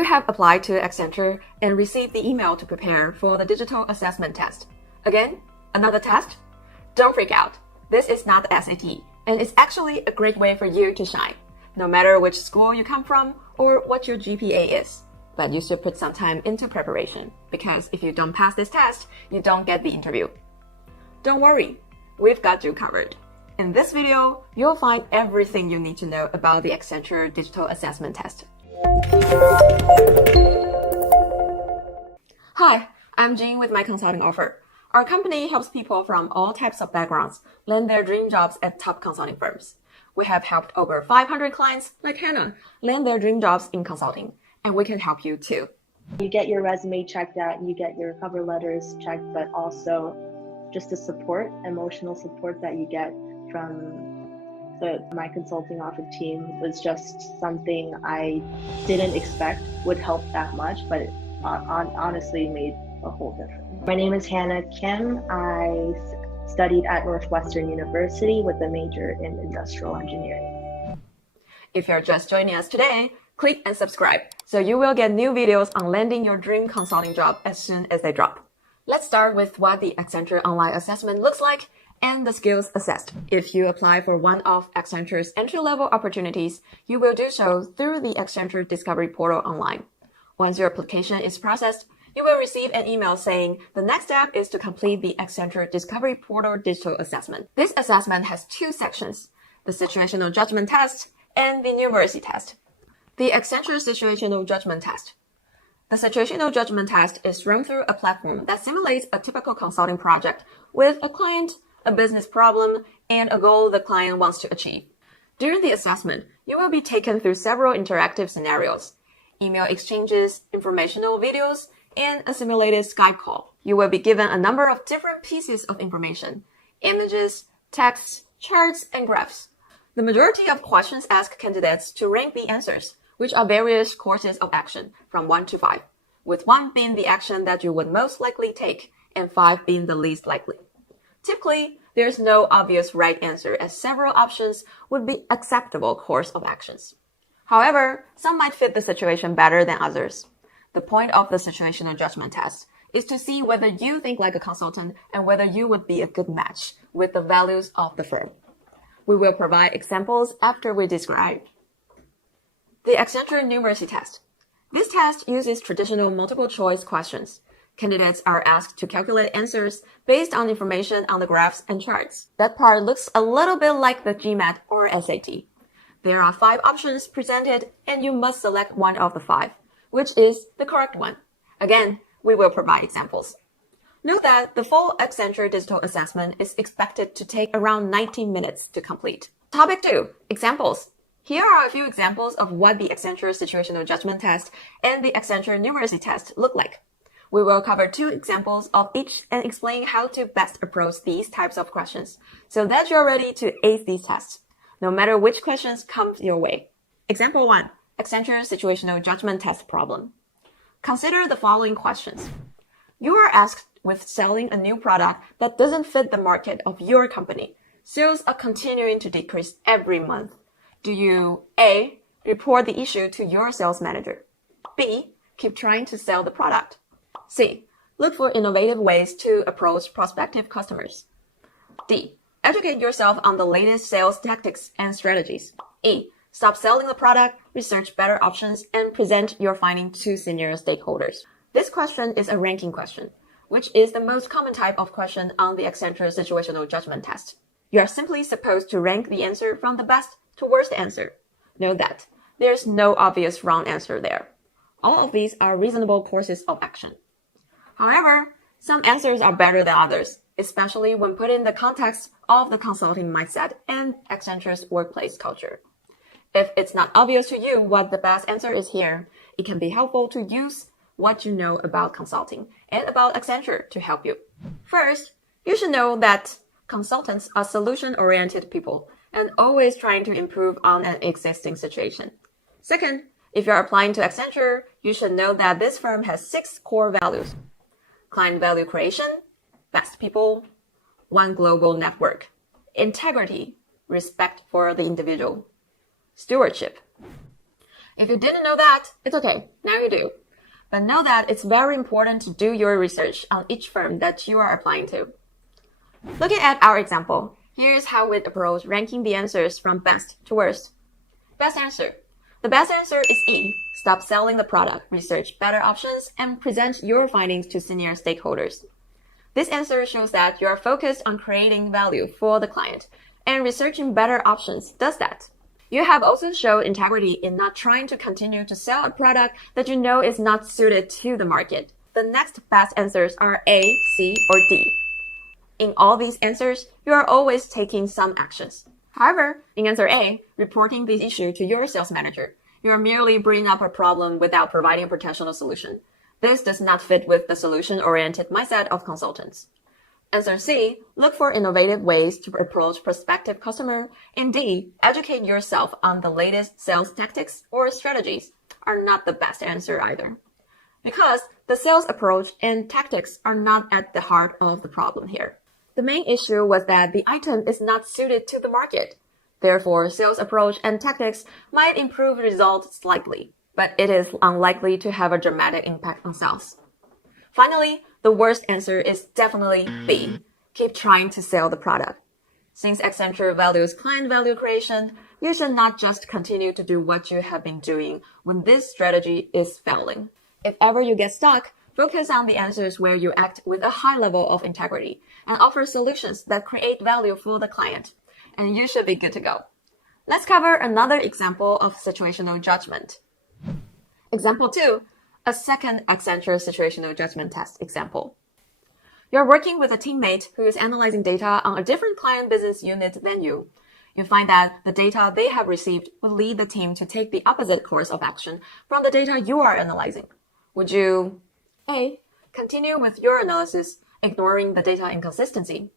You have applied to Accenture and received the email to prepare for the digital assessment test. Again, another test? Don't freak out. This is not the SAT, and it's actually a great way for you to shine, no matter which school you come from or what your GPA is. But you should put some time into preparation, because if you don't pass this test, you don't get the interview. Don't worry, we've got you covered. In this video, you'll find everything you need to know about the Accenture Digital Assessment Test. Hi, I'm Jean with My Consulting Offer. Our company helps people from all types of backgrounds land their dream jobs at top consulting firms. We have helped over 500 clients, like Hannah, land their dream jobs in consulting, and we can help you too. You get your resume checked out, you get your cover letters checked, but also just the support, emotional support that you get from my consulting offer team was just something I didn't expect would help that much, but it honestly made a whole difference. My name is Hannah Kim. I studied at Northwestern University with a major in industrial engineering. If you're just joining us today, click and subscribe so you will get new videos on landing your dream consulting job as soon as they drop. Let's start with what the Accenture Online Assessment looks like and the skills assessed. If you apply for one of Accenture's entry-level opportunities, you will do so through the Accenture Discovery Portal online. Once your application is processed, you will receive an email saying the next step is to complete the Accenture Discovery Portal Digital Assessment. This assessment has two sections, the Situational Judgment Test and the Numeracy Test. The Accenture Situational Judgment Test. The Situational Judgment Test is run through a platform that simulates a typical consulting project with a client, a business problem, and a goal the client wants to achieve. During the assessment, you will be taken through several interactive scenarios, email exchanges, informational videos, and a simulated Skype call. You will be given a number of different pieces of information, images, texts, charts, and graphs. The majority of questions ask candidates to rank the answers, which are various courses of action from 1 to 5, with 1 being the action that you would most likely take and 5 being the least likely. Typically, there's no obvious right answer as several options would be acceptable course of actions. However, some might fit the situation better than others. The point of the situational judgment test is to see whether you think like a consultant and whether you would be a good match with the values of the firm. We will provide examples after we describe. The Accenture Numeracy Test. This test uses traditional multiple choice questions. Candidates are asked to calculate answers based on information on the graphs and charts. That part looks a little bit like the GMAT or SAT. There are 5 options presented and you must select one of the 5, which is the correct one. Again, we will provide examples. Note that the full Accenture Digital Assessment is expected to take around 90 minutes to complete. Topic 2, examples. Here are a few examples of what the Accenture Situational Judgment Test and the Accenture Numeracy Test look like. We will cover 2 examples of each and explain how to best approach these types of questions so that you're ready to ace these tests, no matter which questions come your way. Example 1, Accenture Situational Judgment Test problem. Consider the following questions. You are asked with selling a new product that doesn't fit the market of your company. Sales are continuing to decrease every month. Do you A, report the issue to your sales manager? B, keep trying to sell the product? C, look for innovative ways to approach prospective customers? D, educate yourself on the latest sales tactics and strategies? E, stop selling the product, research better options, and present your finding to senior stakeholders. This question is a ranking question, which is the most common type of question on the Accenture Situational Judgment Test. You are simply supposed to rank the answer from the best to worst answer. Note that there's no obvious wrong answer there. All of these are reasonable courses of action. However, some answers are better than others, especially when put in the context of the consulting mindset and Accenture's workplace culture. If it's not obvious to you what the best answer is here, it can be helpful to use what you know about consulting and about Accenture to help you. First, you should know that consultants are solution-oriented people and always trying to improve on an existing situation. Second, if you're applying to Accenture, you should know that this firm has 6 core values. Client value creation, best people, one global network, integrity, respect for the individual, stewardship. If you didn't know that, it's okay. Now you do. But know that it's very important to do your research on each firm that you are applying to. Looking at our example, here's how we approach ranking the answers from best to worst. Best answer. The best answer is E. Stop selling the product, research better options, and present your findings to senior stakeholders. This answer shows that you are focused on creating value for the client, and researching better options does that. You have also shown integrity in not trying to continue to sell a product that you know is not suited to the market. The next best answers are A, C, or D. In all these answers, you are always taking some actions. However, in answer A, reporting the issue to your sales manager, you are merely bringing up a problem without providing a potential solution. This does not fit with the solution-oriented mindset of consultants. Answer C, look for innovative ways to approach prospective customer. And D, educate yourself on the latest sales tactics or strategies are not the best answer either. Because the sales approach and tactics are not at the heart of the problem here. The main issue was that the item is not suited to the market. Therefore, sales approach and tactics might improve results slightly, but it is unlikely to have a dramatic impact on sales. Finally, the worst answer is definitely B. Keep trying to sell the product. Since Accenture values client value creation, you should not just continue to do what you have been doing when this strategy is failing. If ever you get stuck, focus on the answers where you act with a high level of integrity and offer solutions that create value for the client, and you should be good to go. Let's cover another example of situational judgment. Example 2. A second Accenture situational judgment test example. You're working with a teammate who is analyzing data on a different client business unit than you. You find that the data they have received will lead the team to take the opposite course of action from the data you are analyzing. Would you A. Continue with your analysis, ignoring the data inconsistency?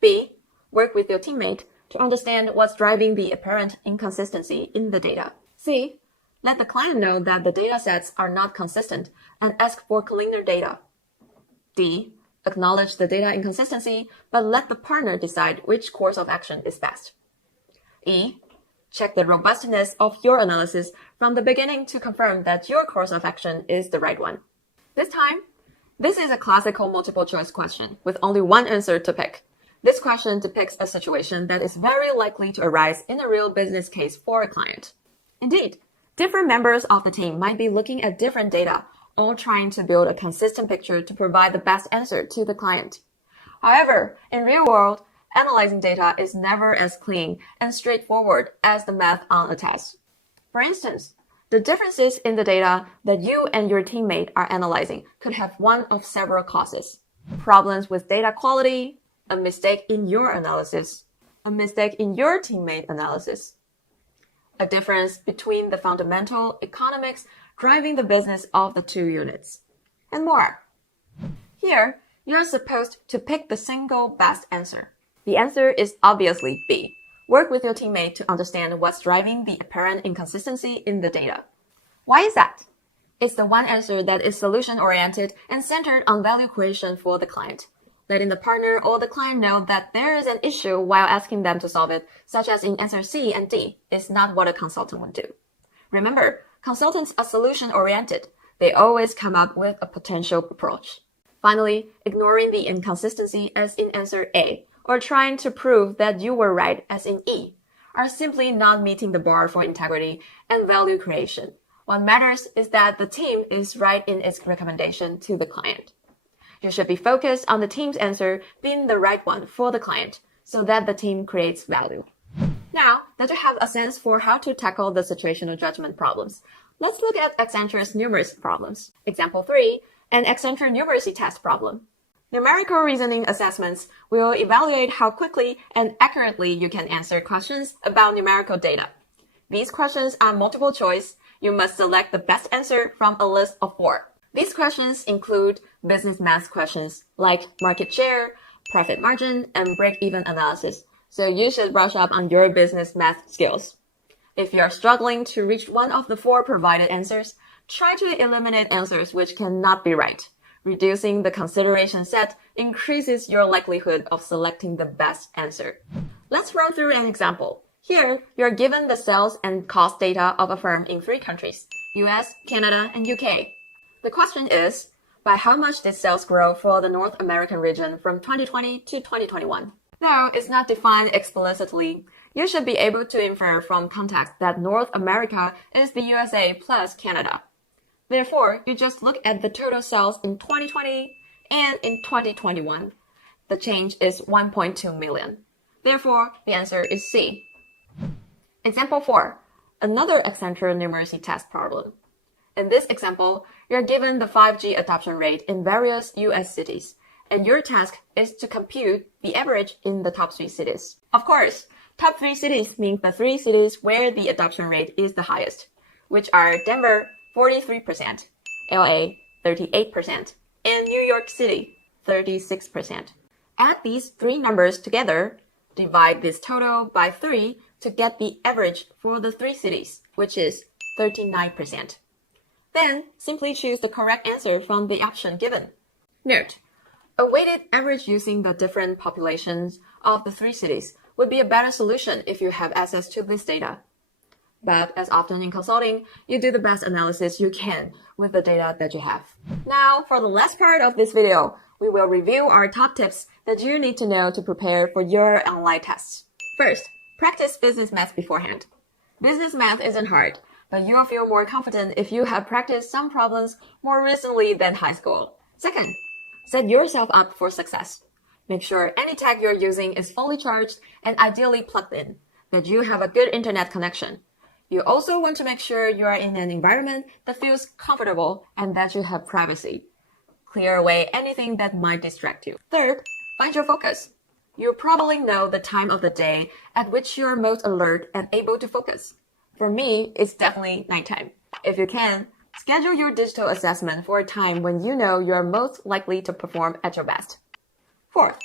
B. Work with your teammate to understand what's driving the apparent inconsistency in the data? C. Let the client know that the data sets are not consistent and ask for cleaner data. D. Acknowledge the data inconsistency, but let the partner decide which course of action is best. E. Check the robustness of your analysis from the beginning to confirm that your course of action is the right one. This is a classical multiple choice question with only one answer to pick. This question depicts a situation that is very likely to arise in a real business case for a client. Indeed, different members of the team might be looking at different data, all trying to build a consistent picture to provide the best answer to the client. However, in real world, analyzing data is never as clean and straightforward as the math on a test. For instance, the differences in the data that you and your teammate are analyzing could have one of several causes. Problems with data quality, a mistake in your analysis, a mistake in your teammate analysis, a difference between the fundamental economics driving the business of the two units, and more. Here, you're supposed to pick the single best answer. The answer is obviously B. Work with your teammate to understand what's driving the apparent inconsistency in the data. Why is that? It's the one answer that is solution-oriented and centered on value creation for the client. Letting the partner or the client know that there is an issue while asking them to solve it, such as in answer C and D, is not what a consultant would do. Remember, consultants are solution-oriented. They always come up with a potential approach. Finally, ignoring the inconsistency as in answer A, or trying to prove that you were right as in E, are simply not meeting the bar for integrity and value creation. What matters is that the team is right in its recommendation to the client. You should be focused on the team's answer being the right one for the client so that the team creates value. Now that you have a sense for how to tackle the situational judgment problems, let's look at Accenture's numeracy problems. Example 3, an Accenture numeracy test problem. Numerical reasoning assessments will evaluate how quickly and accurately you can answer questions about numerical data. These questions are multiple choice. You must select the best answer from a list of 4. These questions include business math questions like market share, profit margin, and break-even analysis. So you should brush up on your business math skills. If you are struggling to reach one of the 4 provided answers, try to eliminate answers which cannot be right. Reducing the consideration set increases your likelihood of selecting the best answer. Let's run through an example. Here, you're given the sales and cost data of a firm in 3 countries, US, Canada, and UK. The question is, by how much did sales grow for the North American region from 2020 to 2021? Though it's not defined explicitly, you should be able to infer from context that North America is the USA plus Canada. Therefore, you just look at the total sales in 2020 and in 2021. The change is 1.2 million. Therefore, the answer is C. Example 4. Another Accenture numeracy test problem. In this example, you're given the 5G adoption rate in various US cities, and your task is to compute the average in the top 3 cities. Of course, top 3 cities mean the 3 cities where the adoption rate is the highest, which are Denver, 43%, LA, 38%, and New York City, 36%. Add these 3 numbers together, divide this total by 3 to get the average for the 3 cities, which is 39%. Then, simply choose the correct answer from the option given. Note, a weighted average using the different populations of the 3 cities would be a better solution if you have access to this data. But as often in consulting, you do the best analysis you can with the data that you have. Now, for the last part of this video, we will review our top tips that you need to know to prepare for your online tests. First, practice business math beforehand. Business math isn't hard, but you'll feel more confident if you have practiced some problems more recently than high school. Second, set yourself up for success. Make sure any tag you're using is fully charged and ideally plugged in, that you have a good internet connection. You also want to make sure you are in an environment that feels comfortable and that you have privacy. Clear away anything that might distract you. Third, find your focus. You probably know the time of the day at which you're most alert and able to focus. For me, it's definitely nighttime. If you can, schedule your digital assessment for a time when you know you're most likely to perform at your best. Fourth,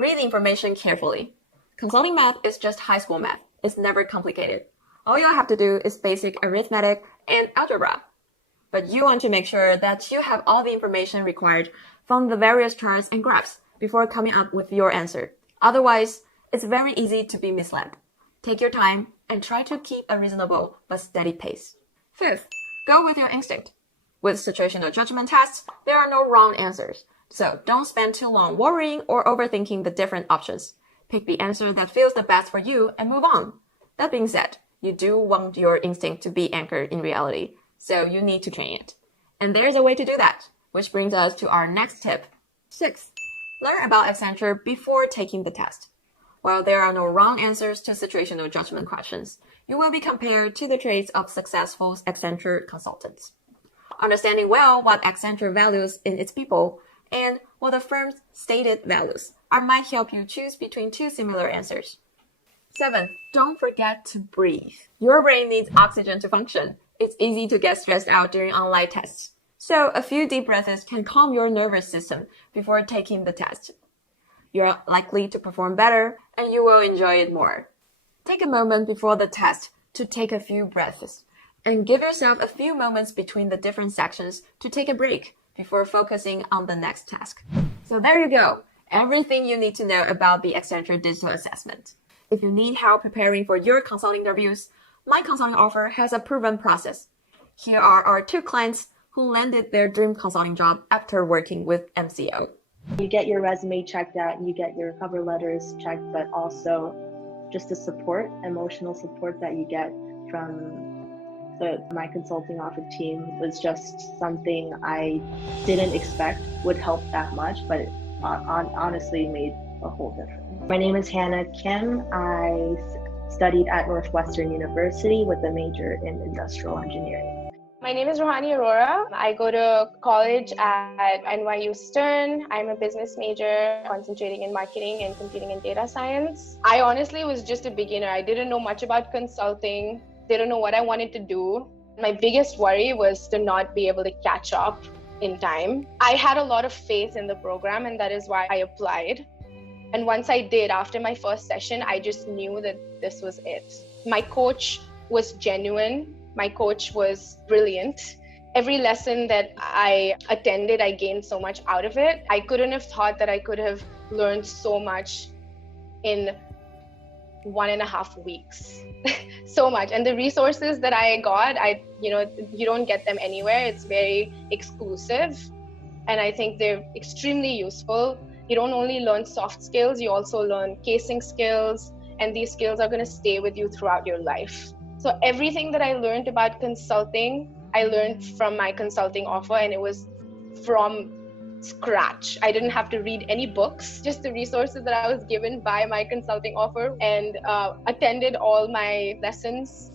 read the information carefully. Consulting math is just high school math. It's never complicated. All you have to do is basic arithmetic and algebra. But you want to make sure that you have all the information required from the various charts and graphs before coming up with your answer. Otherwise, it's very easy to be misled. Take your time and try to keep a reasonable but steady pace. Fifth, go with your instinct. With situational judgment tests, there are no wrong answers. So don't spend too long worrying or overthinking the different options. Pick the answer that feels the best for you and move on. That being said, you do want your instinct to be anchored in reality, so you need to train it. And there's a way to do that, which brings us to our next tip. 6. Learn about Accenture before taking the test. While there are no wrong answers to situational judgment questions, you will be compared to the traits of successful Accenture consultants. Understanding well what Accenture values in its people and what the firm's stated values might help you choose between 2 similar answers. 7. Don't forget to breathe. Your brain needs oxygen to function. It's easy to get stressed out during online tests. So a few deep breaths can calm your nervous system before taking the test. You're likely to perform better and you will enjoy it more. Take a moment before the test to take a few breaths and give yourself a few moments between the different sections to take a break before focusing on the next task. So there you go. Everything you need to know about the Accenture Digital Assessment. If you need help preparing for your consulting interviews, My Consulting Offer has a proven process. Here are our 2 clients who landed their dream consulting job after working with MCO. You get your resume checked out, you get your cover letters checked, but also just the support, emotional support that you get from the My Consulting Offer team was just something I didn't expect would help that much, but it honestly made a whole difference. My name is Hannah Kim. I studied at Northwestern University with a major in industrial engineering. My name is Rohani Arora. I go to college at NYU Stern. I'm a business major concentrating in marketing and computing and data science. I honestly was just a beginner. I didn't know much about consulting, didn't know what I wanted to do. My biggest worry was to not be able to catch up in time. I had a lot of faith in the program, and that is why I applied. And once I did, after my first session, I just knew that this was it. My coach was genuine. My coach was brilliant. Every lesson that I attended, I gained so much out of it. I couldn't have thought that I could have learned so much in 1.5 weeks. So much. And the resources that I got, you don't get them anywhere. It's very exclusive. And I think they're extremely useful. You don't only learn soft skills, you also learn casing skills, and these skills are going to stay with you throughout your life. So everything that I learned about consulting, I learned from my consulting offer, and it was from scratch. I didn't have to read any books, just the resources that I was given by my consulting offer, and attended all my lessons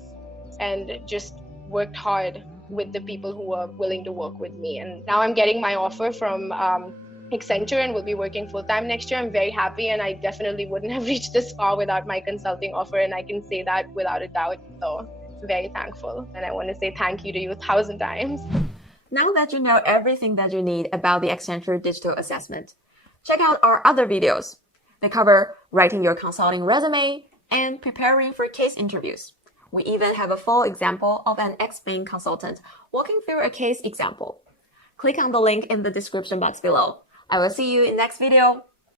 and just worked hard with the people who were willing to work with me. And now I'm getting my offer from Accenture and will be working full-time next year. I'm very happy, and I definitely wouldn't have reached this far without my consulting offer, and I can say that without a doubt. So I'm very thankful, and I want to say thank you to you 1,000 times. Now that you know everything that you need about the Accenture Digital Assessment, check out our other videos. They cover writing your consulting resume and preparing for case interviews. We even have a full example of an ex-Bain consultant walking through a case example. Click on the link in the description box below. I will see you in the next video.